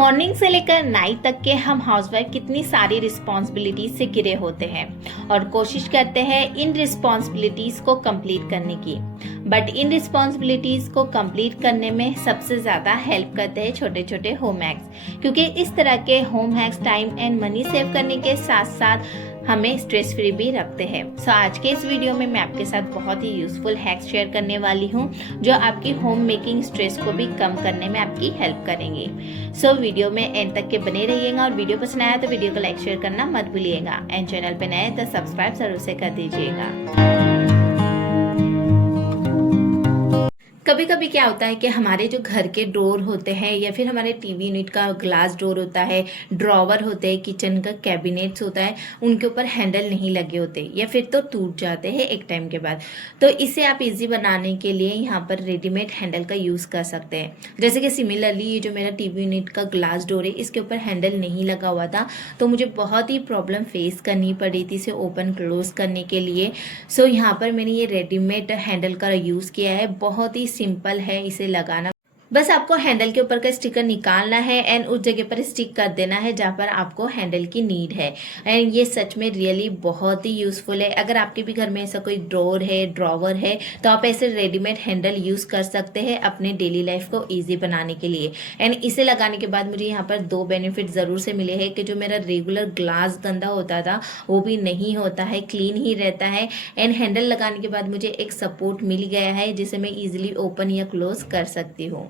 Morning से लेकर night तक के हम हाउसवाइफ कितनी सारी रिस्पॉन्सिबिलिटीज से घिरे होते हैं और कोशिश करते हैं इन रिस्पॉन्सिबिलिटीज को कंप्लीट करने की। बट इन रिस्पॉन्सिबिलिटीज को कंप्लीट करने में सबसे ज्यादा हेल्प करते हैं छोटे छोटे होम हैक्स, क्योंकि इस तरह के home hacks time and money save करने के साथ साथ हमें स्ट्रेस फ्री भी रखते हैं। सो आज के इस वीडियो में मैं आपके साथ बहुत ही यूजफुल हैक्स शेयर करने वाली हूँ जो आपकी होम मेकिंग स्ट्रेस को भी कम करने में आपकी हेल्प करेंगे। सो वीडियो में एंड तक के बने रहिएगा और वीडियो पसंद आया तो वीडियो को लाइक शेयर करना मत भूलिएगा एंड चैनल पे नए तो सब्सक्राइब जरूर से कर दीजिएगा। कभी कभी क्या होता है कि हमारे जो घर के डोर होते हैं या फिर हमारे टीवी यूनिट का ग्लास डोर होता है, ड्रॉवर होते हैं, किचन का कैबिनेट्स होता है, उनके ऊपर हैंडल नहीं लगे होते या फिर तो टूट जाते हैं एक टाइम के बाद। तो इसे आप इजी बनाने के लिए यहाँ पर रेडीमेड हैंडल का यूज़ कर सकते हैं। जैसे कि सिमिलरली ये जो मेरा टीवी यूनिट का ग्लास डोर है इसके ऊपर हैंडल नहीं लगा हुआ था, तो मुझे बहुत ही प्रॉब्लम फेस करनी पड़ी थी इसे ओपन क्लोज करने के लिए। सो यहाँ पर मैंने ये रेडीमेड हैंडल का यूज़ किया है। बहुत ही सिंपल है इसे लगाना। बस आपको हैंडल के ऊपर का स्टिकर निकालना है एंड उस जगह पर स्टिक कर देना है जहाँ पर आपको हैंडल की नीड है। एंड ये सच में रियली बहुत ही यूजफुल है। अगर आपके भी घर में ऐसा कोई ड्रॉर है, ड्रॉवर है, तो आप ऐसे रेडीमेड हैंडल यूज कर सकते हैं अपने डेली लाइफ को ईजी बनाने के लिए। एंड इसे लगाने के बाद मुझे यहाँ पर दो बेनिफिट जरूर से मिले हैं कि जो मेरा रेगुलर ग्लास गंदा होता था वो भी नहीं होता है, क्लीन ही रहता है। एंड हैंडल लगाने के बाद मुझे एक सपोर्ट मिल गया है जिसे मैं इजिली ओपन या क्लोज कर सकती हूँ।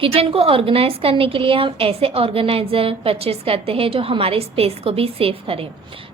किचन को ऑर्गेनाइज करने के लिए हम ऐसे ऑर्गेनाइजर परचेज करते हैं जो हमारे स्पेस को भी सेव करें।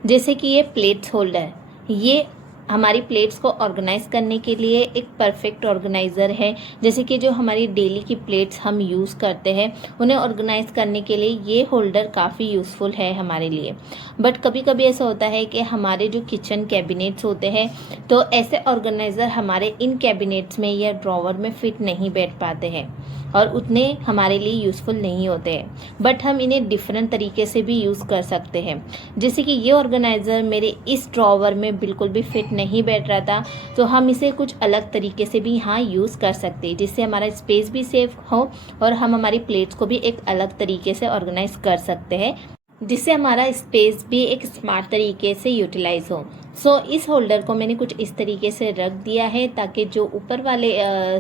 जैसे कि ये प्लेट्स होल्डर, ये हमारी प्लेट्स को ऑर्गेनाइज करने के लिए एक परफेक्ट ऑर्गेनाइजर है। जैसे कि जो हमारी डेली की प्लेट्स हम यूज़ करते हैं उन्हें ऑर्गेनाइज करने के लिए ये होल्डर काफ़ी यूज़फुल है हमारे लिए। बट कभी कभी ऐसा होता है कि हमारे जो किचन कैबिनेट्स होते हैं तो ऐसे ऑर्गेनाइजर हमारे इन कैबिनेट्स में या ड्रॉवर में फिट नहीं बैठ पाते हैं और उतने हमारे लिए यूज़फुल नहीं होते हैं। बट हम इन्हें डिफरेंट तरीके से भी यूज़ कर सकते हैं। जैसे कि ये ऑर्गेनाइज़र मेरे इस ड्रॉवर में बिल्कुल भी फिट नहीं बैठ रहा था, तो हम इसे कुछ अलग तरीके से भी यहाँ यूज़ कर सकते हैं जिससे हमारा स्पेस भी सेव हो और हम हमारी प्लेट्स को भी एक अलग तरीके से ऑर्गेनाइज कर सकते हैं जिससे हमारा स्पेस भी एक स्मार्ट तरीके से यूटिलाइज हो। सो इस होल्डर को मैंने कुछ इस तरीके से रख दिया है ताकि जो ऊपर वाले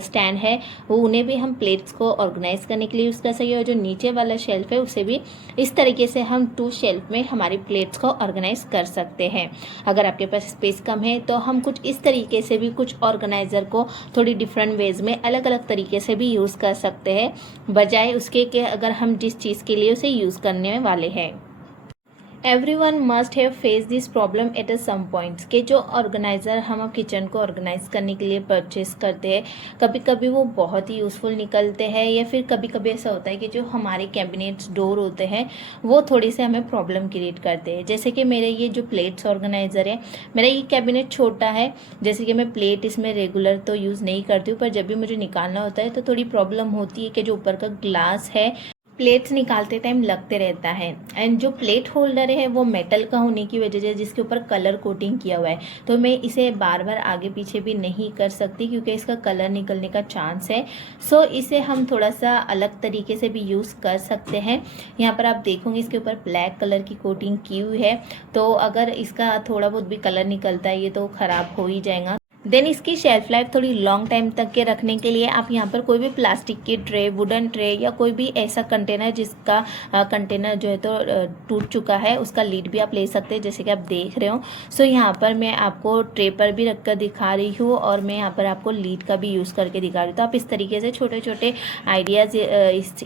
स्टैंड है वो उन्हें भी हम प्लेट्स को ऑर्गेनाइज करने के लिए यूज़ कर सकें और जो नीचे वाला शेल्फ है उसे भी इस तरीके से हम 2 शेल्फ में हमारी प्लेट्स को ऑर्गेनाइज कर सकते हैं। अगर आपके पास स्पेस कम है तो हम कुछ इस तरीके से भी कुछ ऑर्गेनाइजर को थोड़ी डिफरेंट वेज में अलग अलग तरीके से भी यूज़ कर सकते हैं, बजाय उसके कि अगर हम जिस चीज़ के लिए उसे यूज़ करने वाले हैं। Everyone must have faced this problem at some points कि जो ऑर्गेनाइज़र हम किचन को ऑर्गेनाइज करने के लिए परचेस करते हैं कभी कभी वो बहुत ही यूज़फुल निकलते हैं या फिर कभी कभी ऐसा होता है कि जो हमारे कैबिनेट्स डोर होते हैं वो थोड़ी से हमें प्रॉब्लम क्रिएट करते हैं। जैसे कि मेरे ये जो प्लेट्स ऑर्गेनाइज़र है, मेरा ये कैबिनेट छोटा है, जैसे कि मैं प्लेट इसमें रेगुलर तो यूज़ नहीं करती हूँ, पर जब भी मुझे निकालना होता है तो थोड़ी प्रॉब्लम होती है कि जो ऊपर का ग्लास है प्लेट्स निकालते टाइम लगते रहता है। एंड जो प्लेट होल्डर है वो मेटल का होने की वजह से जिसके ऊपर कलर कोटिंग किया हुआ है, तो मैं इसे बार बार आगे पीछे भी नहीं कर सकती क्योंकि इसका कलर निकलने का चांस है। सो इसे हम थोड़ा सा अलग तरीके से भी यूज़ कर सकते हैं। यहाँ पर आप देखोगे इसके ऊपर ब्लैक कलर की कोटिंग की हुई है, तो अगर इसका थोड़ा बहुत भी कलर निकलता है ये तो ख़राब हो ही जाएगा। देन इसकी शेल्फ लाइफ थोड़ी लॉन्ग टाइम तक के रखने के लिए आप यहाँ पर कोई भी प्लास्टिक की ट्रे, वुडन ट्रे या कोई भी ऐसा कंटेनर जिसका कंटेनर जो है तो टूट चुका है उसका लीड भी आप ले सकते हैं, जैसे कि आप देख रहे हो। सो यहाँ पर मैं आपको ट्रे पर भी रख कर दिखा रही हूँ और मैं यहाँ पर आपको लीड का भी यूज़ करके दिखा रही हूँ। तो आप इस तरीके से छोटे छोटे आइडियाज़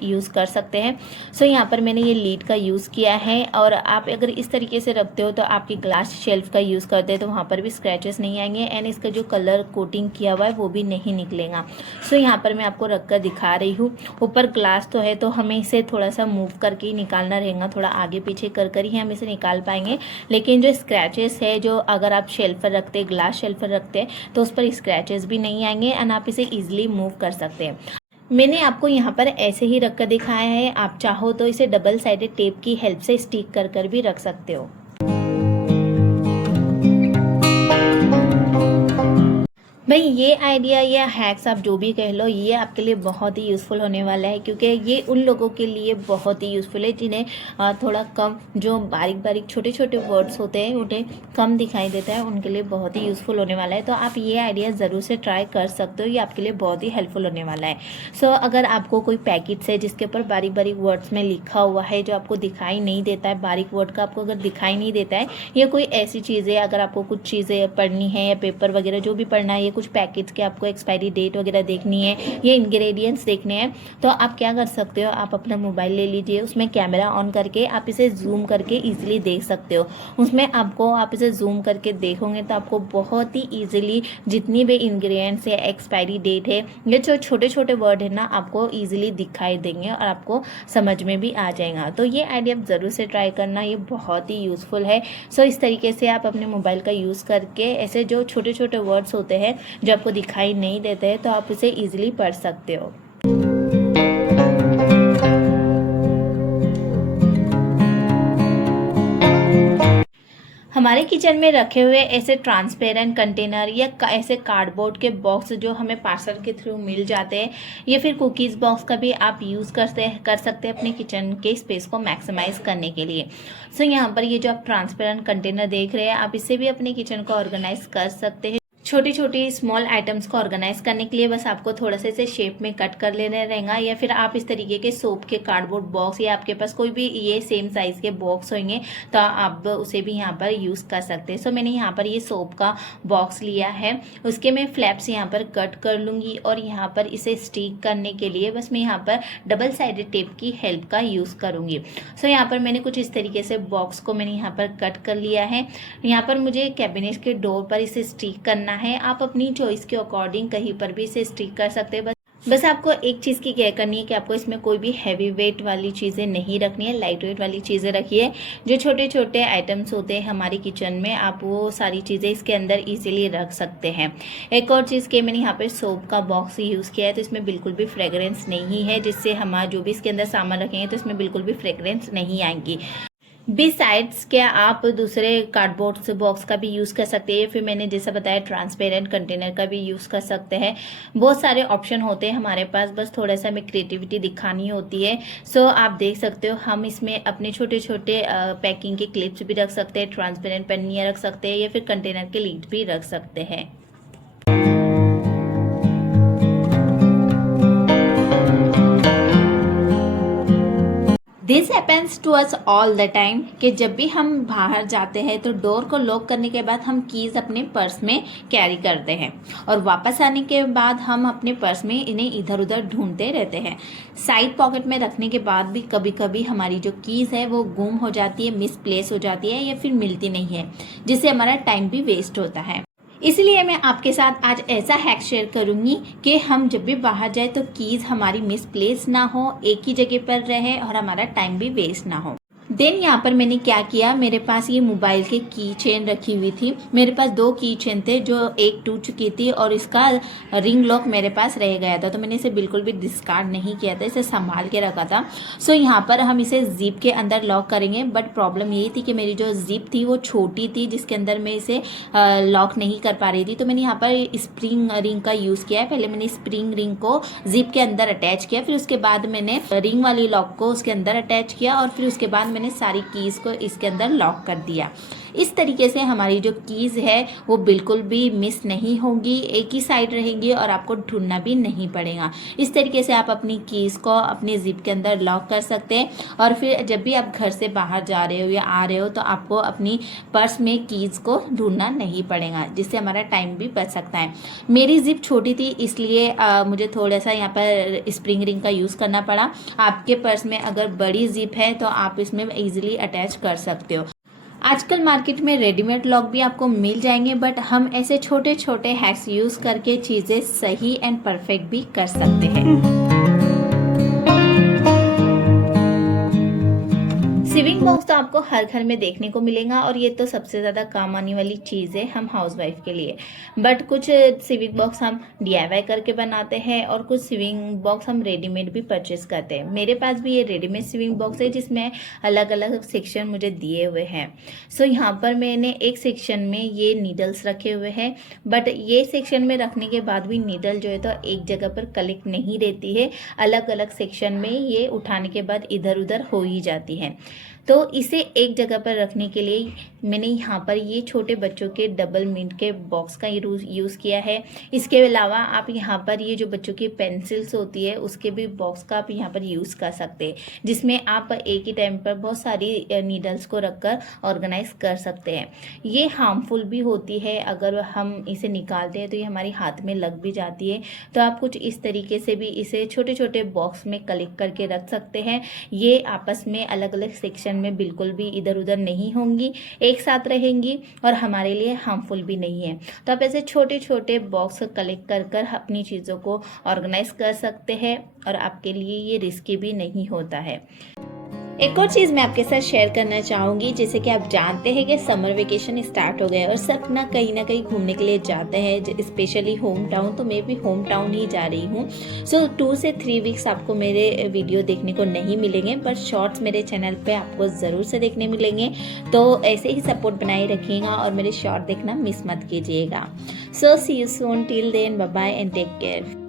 यूज़ कर सकते हैं। सो यहाँ पर मैंने ये लीड का यूज़ किया है और आप अगर इस तरीके से रखते हो तो आपकी ग्लास शेल्फ का यूज़ करते हैं तो वहाँ पर भी स्क्रैचेस नहीं आएंगे एंड इसका जो कलर कोटिंग किया हुआ है वो भी नहीं निकलेगा। सो यहाँ पर मैं आपको रख कर दिखा रही हूँ। ऊपर ग्लास तो है तो हमें इसे थोड़ा सा मूव करके ही निकालना रहेगा, थोड़ा आगे पीछे कर ही हम इसे निकाल पाएंगे। लेकिन जो स्क्रैचेस है जो अगर आप शेल्फ पर रखते हैं, ग्लास शेल्फ पर रखते हैं तो उस पर स्क्रैचेस भी नहीं आएंगे एंड आप इसे ईजिली मूव कर सकते हैं। मैंने आपको यहाँ पर ऐसे ही रख कर दिखाया है, आप चाहो तो इसे डबल साइडेड टेप की हेल्प से स्टिक कर भी रख सकते हो। भाई ये आइडिया या हैक्स आप जो भी कह लो, ये आपके लिए बहुत ही यूज़फुल होने वाला है, क्योंकि ये उन लोगों के लिए बहुत ही यूज़फुल है जिन्हें थोड़ा कम, जो बारीक बारीक छोटे छोटे वर्ड्स होते हैं उन्हें कम दिखाई देता है, उनके लिए बहुत ही यूज़फुल होने वाला है। तो आप ये आइडिया ज़रूर से ट्राई कर सकते हो, ये आपके लिए बहुत ही हेल्पफुल होने वाला है। सो अगर आपको कोई पैकेट्स है जिसके ऊपर बारीक बारीक वर्ड्स में लिखा हुआ है जो आपको दिखाई नहीं देता है, बारीक वर्ड का आपको अगर दिखाई नहीं देता है, या कोई ऐसी चीज़ें अगर आपको कुछ चीज़ें पढ़नी है या पेपर वगैरह जो भी पढ़ना है, कुछ पैकेट्स के आपको एक्सपायरी डेट वगैरह देखनी है, ये इंग्रेडिएंट्स देखने हैं, तो आप क्या कर सकते हो, आप अपना मोबाइल ले लीजिए, उसमें कैमरा ऑन करके आप इसे जूम करके इजीली देख सकते हो। उसमें आपको, आप इसे जूम करके देखोगे तो आपको बहुत ही इजीली जितनी भी इंग्रेडिएंट्स है, एक्सपायरी डेट है, ये जो छोटे छोटे वर्ड है ना, आपको इजीली दिखाई देंगे और आपको समझ में भी आ जाएगा। तो ये आइडिया आप ज़रूर से ट्राई करना, ये बहुत ही यूज़फुल है। सो इस तरीके से आप अपने मोबाइल का यूज़ करके ऐसे जो छोटे छोटे वर्ड्स होते हैं जो आपको दिखाई नहीं देते हैं, तो आप इसे इजीली पढ़ सकते हो। हमारे किचन में रखे हुए ऐसे ट्रांसपेरेंट कंटेनर या ऐसे कार्डबोर्ड के बॉक्स जो हमें पार्सल के थ्रू मिल जाते हैं, या फिर कुकीज़ बॉक्स का भी आप यूज़ कर सकते हैं अपने किचन के स्पेस को मैक्सिमाइज करने के लिए। सो यहाँ पर ये जो आप ट्रांसपेरेंट कंटेनर देख रहे हैं, आप इससे भी अपने किचन को ऑर्गेनाइज कर सकते हैं। छोटी छोटी स्मॉल आइटम्स को ऑर्गेनाइज करने के लिए बस आपको थोड़ा सा इसे शेप में कट कर लेना रहेगा, या फिर आप इस तरीके के सोप के कार्डबोर्ड बॉक्स या आपके पास कोई भी ये सेम साइज के बॉक्स होंगे तो आप उसे भी यहाँ पर यूज़ कर सकते हैं। सो मैंने यहाँ पर ये सोप का बॉक्स लिया है, उसके मैं फ्लैप्स यहाँ पर कट कर लूँगी और यहाँ पर इसे स्टिक करने के लिए बस मैं यहाँ पर डबल साइडेड टेप की हेल्प का यूज़ करूँगी। सो यहाँ पर मैंने कुछ इस तरीके से बॉक्स को मैंने यहाँ पर कट कर लिया है। यहाँ पर मुझे कैबिनेट के डोर पर इसे स्टिक करना है। आप अपनी चॉइस के अकॉर्डिंग कहीं पर भी इसे स्टिक कर सकते हैं। बस आपको एक चीज़ की केयर करनी है कि आपको इसमें कोई भी हैवी वेट वाली चीज़ें नहीं रखनी है, लाइट वेट वाली चीज़ें रखिए। जो छोटे छोटे आइटम्स होते हैं हमारे किचन में, आप वो सारी चीज़ें इसके अंदर इजीली रख सकते हैं। एक और चीज़ के मैंने यहाँ पे सोप का बॉक्स यूज़ किया है, तो इसमें बिल्कुल भी फ्रेगरेंस नहीं है, जिससे हमारा जो भी इसके अंदर सामान रखेंगे तो इसमें बिल्कुल भी फ्रेगरेंस नहीं आएंगी। बिसाइड्स क्या आप दूसरे कार्डबोर्ड बॉक्स का भी यूज़ कर सकते हैं, फिर मैंने जैसा बताया ट्रांसपेरेंट कंटेनर का भी यूज़ कर सकते हैं। बहुत सारे ऑप्शन होते हैं हमारे पास, बस थोड़ा सा हमें क्रिएटिविटी दिखानी होती है। सो आप देख सकते हो, हम इसमें अपने छोटे छोटे पैकिंग के क्लिप्स भी रख सकते हैं, ट्रांसपेरेंट पन्नियाँ रख सकते हैं, या फिर कंटेनर के लीड भी रख सकते हैं। This happens to us all the time कि जब भी हम बाहर जाते हैं तो डोर को लॉक करने के बाद हम कीज़ अपने पर्स में कैरी करते हैं, और वापस आने के बाद हम अपने पर्स में इन्हें इधर उधर ढूंढते रहते हैं। साइड पॉकेट में रखने के बाद भी कभी कभी हमारी जो कीज़ है वो गुम हो जाती है, मिसप्लेस हो जाती है, या फिर मिलती नहीं है, जिससे हमारा टाइम भी वेस्ट होता है। इसलिए मैं आपके साथ आज ऐसा हैक शेयर करूंगी कि हम जब भी बाहर जाए तो कीज़ हमारी मिसप्लेस ना हो, एक ही जगह पर रहे और हमारा टाइम भी वेस्ट ना हो। देन यहाँ पर मैंने क्या किया, मेरे पास ये मोबाइल के की चेन रखी हुई थी। मेरे पास 2 की चेन थे, जो एक टूट चुकी थी और इसका रिंग लॉक मेरे पास रह गया था, तो मैंने इसे बिल्कुल भी डिस्कार्ड नहीं किया था, इसे संभाल के रखा था। सो यहाँ पर हम इसे जिप के अंदर लॉक करेंगे, बट प्रॉब्लम यही थी कि मेरी जो जिप थी वो छोटी थी, जिसके अंदर मैं इसे लॉक नहीं कर पा रही थी। तो मैंने यहाँ पर स्प्रिंग रिंग का यूज़ किया है। पहले मैंने स्प्रिंग रिंग को जिप के अंदर अटैच किया, फिर उसके बाद मैंने रिंग वाली लॉक को उसके अंदर अटैच किया, और फिर उसके बाद मैंने सारी कीज़ को इसके अंदर लॉक कर दिया। इस तरीके से हमारी जो कीज़ है वो बिल्कुल भी मिस नहीं होगी, एक ही साइड रहेंगी और आपको ढूंढना भी नहीं पड़ेगा। इस तरीके से आप अपनी कीज़ को अपने जिप के अंदर लॉक कर सकते हैं, और फिर जब भी आप घर से बाहर जा रहे हो या आ रहे हो तो आपको अपनी पर्स में कीज़ को ढूंढना नहीं पड़ेगा, जिससे हमारा टाइम भी बच सकता है। मेरी जिप छोटी थी, इसलिए मुझे थोड़ा सा यहाँ पर स्प्रिंग रिंग का यूज़ करना पड़ा। आपके पर्स में अगर बड़ी जिप है तो आप इसमें इजीली अटैच कर सकते हो। आजकल मार्केट में रेडीमेड लॉक भी आपको मिल जाएंगे, बट हम ऐसे छोटे छोटे हैक्स यूज़ करके चीज़ें सही एंड परफेक्ट भी कर सकते हैं। सीविंग बॉक्स बॉक्स तो आपको हर घर में देखने को मिलेगा और ये तो सबसे ज़्यादा काम आने वाली चीज़ है हम हाउसवाइफ के लिए। बट कुछ सिविंग बॉक्स हम DIY करके बनाते हैं और कुछ सिविंग बॉक्स हम रेडीमेड भी परचेस करते हैं। मेरे पास भी ये रेडीमेड सिविंग बॉक्स है जिसमें अलग अलग सेक्शन मुझे दिए हुए हैं। सो यहाँ पर मैंने एक सेक्शन में ये नीडल्स रखे हुए हैं, बट ये सेक्शन में रखने के बाद भी नीडल जो है तो एक जगह पर कलेक्ट नहीं रहती है, अलग अलग सेक्शन में ये उठाने के बाद इधर उधर हो ही जाती है। तो इसे एक जगह पर रखने के लिए मैंने यहाँ पर ये छोटे बच्चों के डबल मिनट के बॉक्स का यूज़ किया है। इसके अलावा आप यहाँ पर ये जो बच्चों की पेंसिल्स होती है उसके भी बॉक्स का आप यहाँ पर यूज़ कर सकते हैं, जिसमें आप एक ही टाइम पर बहुत सारी नीडल्स को रखकर ऑर्गेनाइज कर सकते हैं। ये हार्मफुल भी होती है, अगर हम इसे निकालते हैं तो ये हमारे हाथ में लग भी जाती है। तो आप कुछ इस तरीके से भी इसे छोटे छोटे बॉक्स में कलेक्ट करके रख सकते हैं। ये आपस में अलग अलग सेक्शन में बिल्कुल भी इधर उधर नहीं होंगी, एक साथ रहेंगी और हमारे लिए हार्मफुल भी नहीं है। तो आप ऐसे छोटे छोटे बॉक्स कलेक्ट कर कर अपनी चीज़ों को ऑर्गेनाइज कर सकते हैं और आपके लिए ये रिस्की भी नहीं होता है। एक और चीज़ मैं आपके साथ शेयर करना चाहूँगी, जैसे कि आप जानते हैं कि समर वेकेशन स्टार्ट हो गए और सब ना कहीं घूमने के लिए जाते हैं, स्पेशली होम टाउन। तो मैं भी होम टाउन ही जा रही हूँ। सो 2 से 3 वीक्स आपको मेरे वीडियो देखने को नहीं मिलेंगे, बट शॉर्ट्स मेरे चैनल पे आपको ज़रूर से देखने मिलेंगे। तो ऐसे ही सपोर्ट बनाए रखिएगा और मेरे शॉर्ट देखना मिस मत कीजिएगा। So see you soon, till then bye bye and take care.